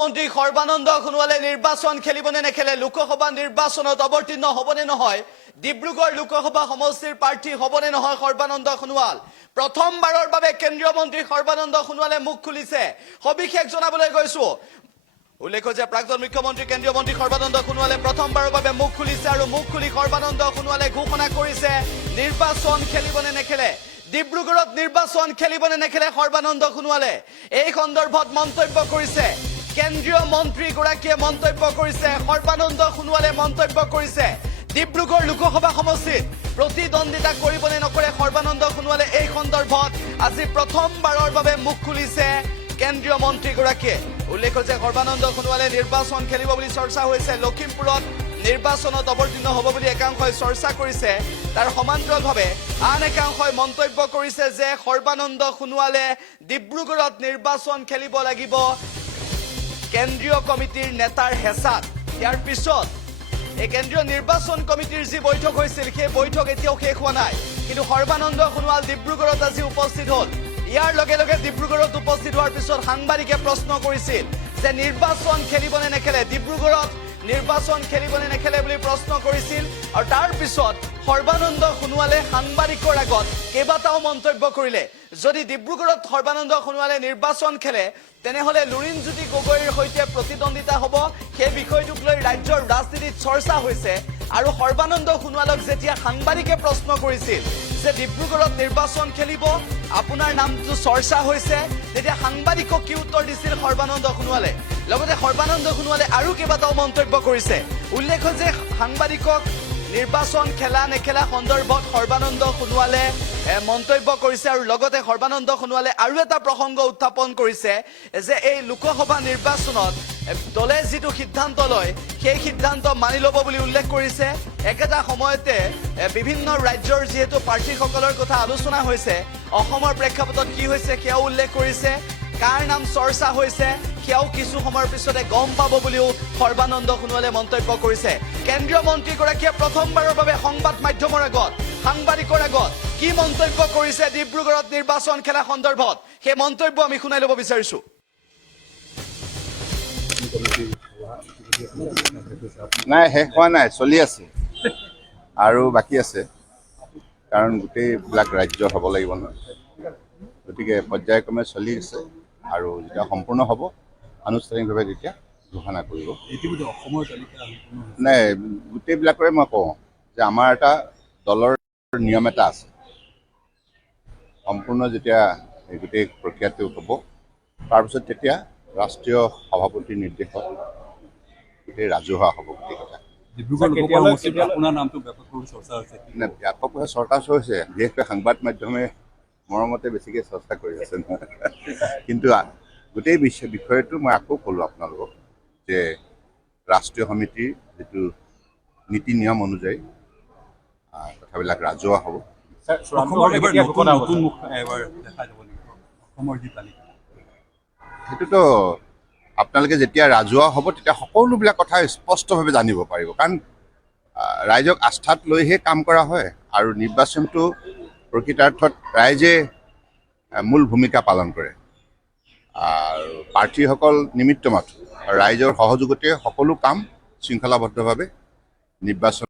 মন্ত্ৰী সৰ্বানন্দ সোণোৱালে নিৰ্বাচন খেলিবনে নেখেলে লোকসভা নিৰ্বাচনত অৱতীৰ্ণ হ'বনে নহয় ডিব্ৰুগড় লোকসভা সমষ্টিৰ প্ৰাৰ্থী হ'বনে নহয় সৰ্বানন্দ সোণোৱাল প্ৰথমবাৰৰ বাবে কেন্দ্ৰীয় মন্ত্ৰী সৰ্বানন্দ সোণোৱালে মুখ খুলিছে সবিশেষ জনাবলৈ গৈছো উল্লেখ যে প্ৰাক্তন মুখ্যমন্ত্ৰী কেন্দ্ৰীয় মন্ত্ৰী সৰ্বানন্দ সোণোৱালে প্ৰথমবাৰৰ বাবে মুখ খুলিছে আৰু মুখ খুলি সৰ্বানন্দ সোণোৱালে ঘোষণা কৰিছে নিৰ্বাচন খেলিবনে নেখেলে ডিব্ৰুগড়ত নিৰ্বাচন খেলিবনে নেখেলে সৰ্বানন্দ সোণোৱালে এই সন্দৰ্ভত মন্তব্য কৰিছে কেন্দ্ৰীয় মন্ত্ৰী গৰাকীয়ে মন্তব্য কৰিছে সৰ্বানন্দ সোণোৱালে মন্তব্য কৰিছে ডিব্ৰুগড় লোকসভা সমষ্টিত প্ৰতিদ্বন্দ্বিতা কৰিবনে নকৰে সৰ্বানন্দ সোণোৱালে এই সন্দৰ্ভত আজি প্ৰথমবাৰৰ বাবে মুখ খুলিছে কেন্দ্ৰীয় মন্ত্ৰী গৰাকীয়ে উল্লেখ যে সৰ্বানন্দ সোণোৱালে নিৰ্বাচন খেলিব বুলি চৰ্চা হৈছে লখিমপুৰত নিৰ্বাচনত অৱতীৰ্ণ হ'ব বুলি একাংশই চৰ্চা কৰিছে তাৰ সমান্তৰালভাৱে আন একাংশই মন্তব্য কৰিছে যে সৰ্বানন্দ সোণোৱালে ডিব্ৰুগড়ত নিৰ্বাচন খেলিব লাগিব কেন্দ্ৰীয় কমিটিৰ নেতাৰ হেঁচাত ইয়াৰ পিছত এই কেন্দ্ৰীয় নিৰ্বাচন কমিটিৰ যি বৈঠক হৈছিল সেই বৈঠক এতিয়াও শেষ হোৱা নাই কিন্তু সৰ্বানন্দ সোণোৱাল ডিব্ৰুগড়ত আজি উপস্থিত হ'ল ইয়াৰ লগে লগে ডিব্ৰুগড়ত উপস্থিত হোৱাৰ পিছত সাংবাদিকে প্ৰশ্ন কৰিছিল যে নিৰ্বাচন খেলিবনে নেখেলে ডিব্ৰুগড়ত নিৰ্বাচন খেলিবনে নেখেলে বুলি প্ৰশ্ন কৰিছিল আৰু তাৰ পিছত সৰ্বানন্দ সোণোৱালে সাংবাদিকৰ আগত কেইবাটাও মন্তব্য কৰিলে যদি ডিব্ৰুগড়ত সৰ্বানন্দ সোণোৱালে নিৰ্বাচন খেলে তেনেহলে লুৰিণজ্যোতি গগৈৰ সৈতে প্ৰতিদ্বন্দ্বিতা হ'ব সেই বিষয়টোক লৈ ৰাজ্যৰ ৰাজনীতিত চৰ্চা হৈছে আৰু সৰ্বানন্দ সোণোৱালক যেতিয়া সাংবাদিকে প্ৰশ্ন কৰিছিল যে ডিব্ৰুগড়ত নিৰ্বাচন খেলিব আপোনাৰ নামটো চৰ্চা হৈছে তেতিয়া সাংবাদিকক কি উত্তৰ দিছিল সৰ্বানন্দ সোণোৱালে লগতে সৰ্বানন্দ সোণোৱালে আৰু কেইবাটাও মন্তব্য কৰিছে উল্লেখ যে সাংবাদিকক নিৰ্বাচন খেলা নেখেলা সন্দৰ্ভত সৰ্বানন্দ সোণোৱালে মন্তব্য কৰিছে আৰু লগতে সৰ্বানন্দ সোণোৱালে আৰু এটা প্ৰসংগ উত্থাপন কৰিছে যে এই লোকসভা নিৰ্বাচনত দলে যিটো সিদ্ধান্ত লয় সেই সিদ্ধান্ত মানি ল'ব বুলি উল্লেখ কৰিছে একেটা সময়তে বিভিন্ন ৰাজ্যৰ যিহেতু প্ৰাৰ্থীসকলৰ কথা আলোচনা হৈছে অসমৰ প্ৰেক্ষাপটত কি হৈছে সেয়াও উল্লেখ কৰিছে কাৰ নাম চৰ্চা হৈছে সেয়াও কিছু সময়ৰ পিছতে গম পাব বুলিও সৰ্বানন্দ সোণোৱালে মন্তব্য কৰিছে কেন্দ্ৰীয় মন্ত্ৰীগৰাকীয়ে প্ৰথমবাৰৰ বাবে সংবাদ মাধ্যমৰ আগত সাংবাদিকৰ আগত কি মন্তব্য কৰিছে ডিব্ৰুগড়ত নিৰ্বাচন খেলা সন্দৰ্ভত সেই মন্তব্য আমি শুনাই ল'ব বিচাৰিছো নাই শেষ হোৱা নাই চলি আছে আৰু বাকী আছে কাৰণ গোটেইবিলাক ৰাজ্য হ'ব লাগিব নহয় গতিকে পৰ্যায়ক্ৰমে চলি আছে আৰু যেতিয়া সম্পূৰ্ণ হ'ব আনুষ্ঠানিকভাৱে তেতিয়া ঘোষণা কৰিব নাই গোটেইবিলাকৰে মই কওঁ যে আমাৰ এটা দলৰ নিয়ম এটা আছে সম্পূৰ্ণ যেতিয়া গোটেই প্ৰক্ৰিয়াটো হ'ব তাৰপিছত তেতিয়া ৰাষ্ট্ৰীয় সভাপতিৰ নিৰ্দেশত গোটেই ৰাজহুৱা হ'ব গোটেই কথা ব্যাপকভাৱে চৰ্চা হৈছে বিশেষকৈ সাংবাদ মাধ্যমে মৰমতে বেছিকৈ চৰ্চা কৰি আছে কিন্তু গোটেই বিষয়টো মই আকৌ ক'লোঁ আপোনালোকক যে ৰাষ্ট্ৰীয় সমিতিৰ যিটো নীতি নিয়ম অনুযায়ী কথাবিলাক ৰাজহুৱা হ'ব সেইটোতো আপোনালোকে যেতিয়া ৰাজহুৱা হ'ব তেতিয়া সকলোবিলাক কথা স্পষ্টভাৱে জানিব পাৰিব কাৰণ ৰাইজক আস্থাত লৈহে কাম কৰা হয় আৰু নিৰ্বাচনটো প্ৰকৃতাৰ্থত ৰাইজে মূল ভূমিকা পালন কৰে আৰু প্ৰাৰ্থীসকল নিমিত্ত মাত্ৰ ৰাইজৰ সহযোগতে সকলো কাম শৃংখলাবদ্ধভাৱে নিৰ্বাচন